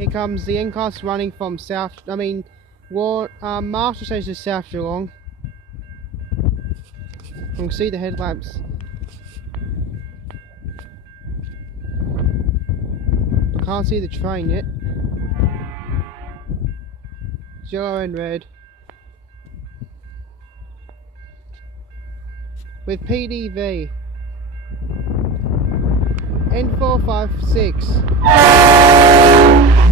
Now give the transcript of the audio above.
Here comes the N-class running from Marshall Station to South Geelong. You can see the headlamps. I can't see the train yet. Yellow and red. With PDV. N456.